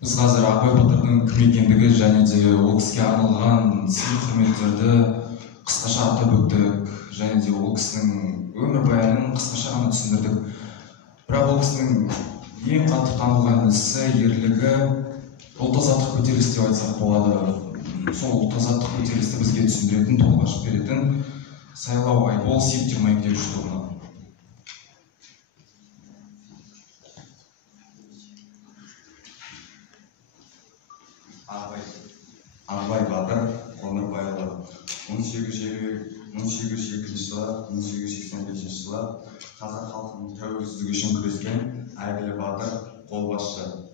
Біз қазір Ақбай Батырдың кім екендігі және де ол кісіге арналған сый құрметтерді қысқаша атап өттік және де ол кісінің өмірбаянын қысқаша ғана түсіндірдік. Бірақ ол кісінің ең қатты танылған ісі, ерлігі ұлт-азаттық көтеріліс деп айтсақ болады. Сол ұлт-азаттық көтерілісті бізге түсіндіретін, толық ашып беретін Сайлау Айбол Сейіт-Жиырма екі жылдығына. Ақбай Батыр Өмірбайұлы 1802 жылы 1885 жылы қазақ халқының тәуелсіздігі үшін күрескен әйгілі батыр, қолбасшы.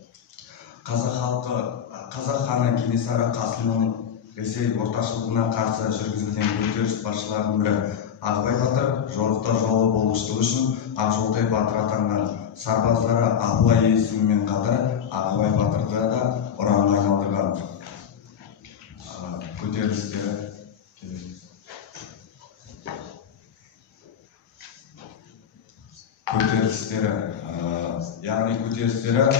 Қазақ ханы Кенесары Қасымның Ресей орташылдығына қарсы жүргізілген көтеріліс басшыларының бірі Ақбай Батыр жорықта жолы болғыштығы үшін Ақжолтай Батыр атанған. Сарбаздары Абылай есімімен қатар Ақбай Батырды да ұранға айналдырған. Көтерілістері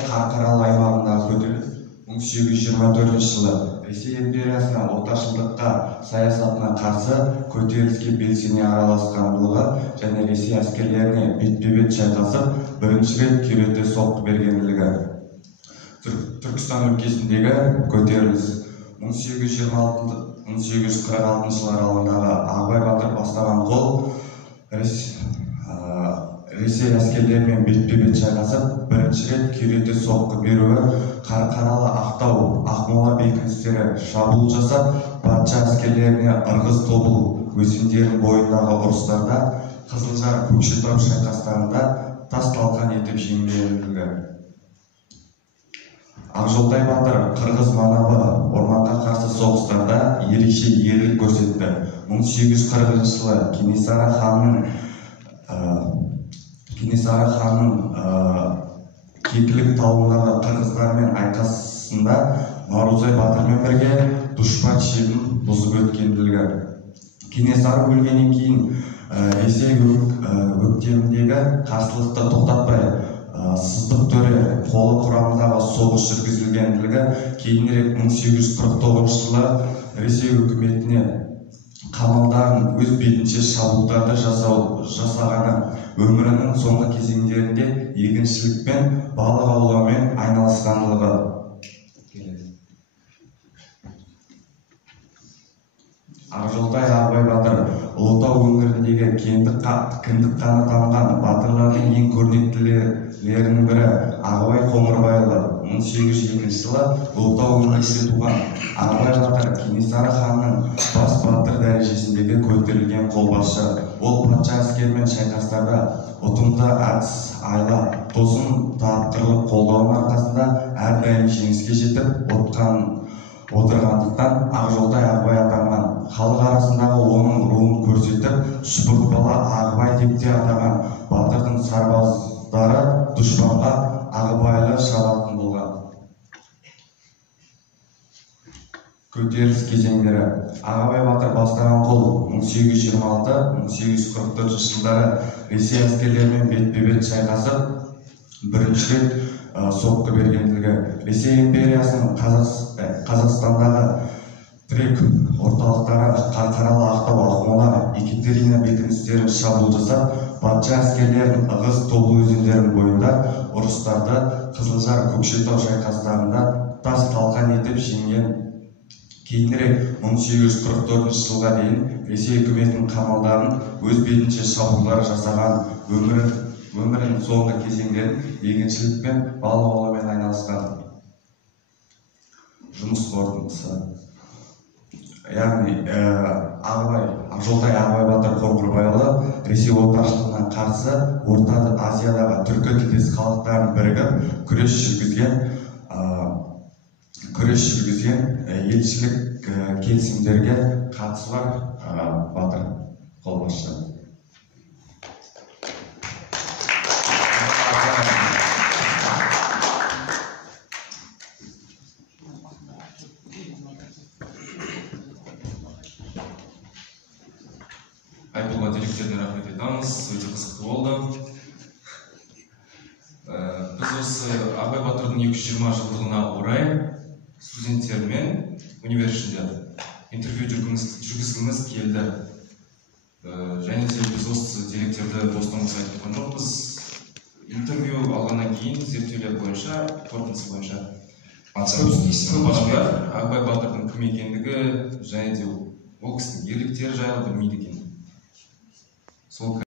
Қарқаралы аймағындағы көтеріліс 1824 жылы Ресей империясына отаршылдыққа саясатына қарсы көтеріліске белсене араласқандығы және Ресей әскерлеріне бетпе-бет шайқасып, бірінші рет күйрете соққы бергендігі. Түркістан өлкесіндегі көтеріліс 1826-1846 жылы аралығындағы Ақбай Батыр бастаған қол Ресей әскерлерімен бетпе-бет шайқасып, бірінші рет күйрете соққы беруі, Қарқаралы, Ақтау, Ақмола бекіністері шабуыл жасап, патша әскерлеріне Ырғыз тобыл өзендерінің бойындағы ұрыстарда, Қызылжар, Көкшетау шайқастарында тас-талқан етіп жеңілгендігі. Ақжолтай Батыр Қырғыз манабы орманға қарсы соғыстарда ерекше ерлік көрсетті. 1840 жылы Кенесары ханның Кекілік тауындағы қырғыздармен айқасында Наурызбай Батырмен бірге дұшпан шебін бұзып өткендігі. Кенесары өлгеннен кейін Ресей өктеміндегі қарсылықты тоқтатпай, Сыздық төре қолы құрамындағы соғыс жүргізілгендігі, кейінірек 1849 жылы Ресей үкіметіне қамалдарын өз бетінше шабуылдарды жасағаны, өмірінің соңғы кезеңдерінде егіншілікпен, балық аулаумен айналысқандығы. Ақжолтай Ақбай Батыр Ұлытау өңіріндегі кіндік қаны тамған батырлардың ең көрнектілерінің бірі Ақбай Қоңырбайұлы 1802 жылы Ұлытау өңірінде туған. Ақбай Батыр Кенесары ханның бас батыр дәрежесіндегі көтерілген қолбасшы. Ол патша әскерімен шайқастарда ұтымды әдіс айла, тосын тапқырлық қолдауының арқасында әрдайым жеңіске жетіп отырғандықтан Ақжолтай Ақбай атанған. Халық арасындағы оның руын көрсетіп, шұбырт бала Ақбай деп те атаған. Батырдың сарбаздары дұшпанға Ақбайлы шабатын болған. Көтеріліс кезеңдері. Ақбай Батыр бастаған қол 1826-1844 жылдары Ресей әскерлерімен бетпе-бет шайқасып, бірінші рет соққы бергендігі. Ресей империясының Қазақстандағы тірек орталықтары Қарқаралы, Ақтау, Ақмола, Екатерина бекіністерін шабуыл жасап, патша әскерлерінің Ырғыз тобыл өзендерінің бойында ұрыстарды, Қызылжар, Көкшетау шайқастарында тас-талқан етіп жеңген. Кейінірек 1844 жылға дейін Ресей үкіметінің қамалдарын өз бетінше шабуылдар жасаған, өмірінің соңғы кезеңдерін егіншілікпен, балық аулаумен айналысқан. Жұмыс қорытындысы. Яғни Ақжолтай Ақбай Батыр Қоңырбайұлы Ресей отаршылдығына қарсы Орта Азиядағы түркі тілдес халықтарын бірігіп күрес жүргізген елшілік келісімдерге қатысы бар батыр қолбасшы. Айболға директорына рахмет айтамыз, өте қызықты болды. Біз осы Ақбай Батырдың 2 220 жылдығына орай студенттермен универ ішінде интервью жүргізгіміз келді. Және де біз осы деректерді достарымызға айтып жатқан жоқпыз. Интервью алғаннан кейін зерттеулер бойынша, қорытындысы бойынша көп адамдар Ағыбай Батырдың кім екендігі және де ол кісінің ерліктері жайлы білмейді екен. Сол